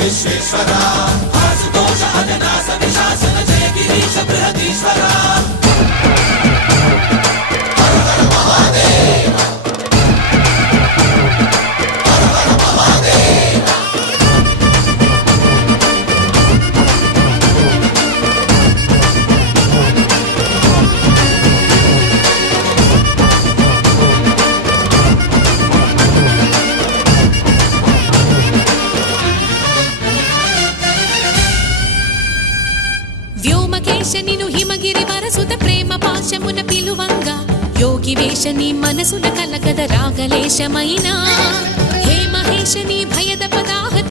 విశ్వేశ్వరా ఆశుతోష అజనాస విశాసన జయ గిరీశ బృహదీశ్వరా హర హర మహాదేవ హర హర మహాదేవ వ్యోమకేశనిను హిమగిరి వరసుత ప్రేమ పాశమున పిలువంగా యోగి వేషని మనసున కలకద రాగలేశమైనా హే మహేశని భయద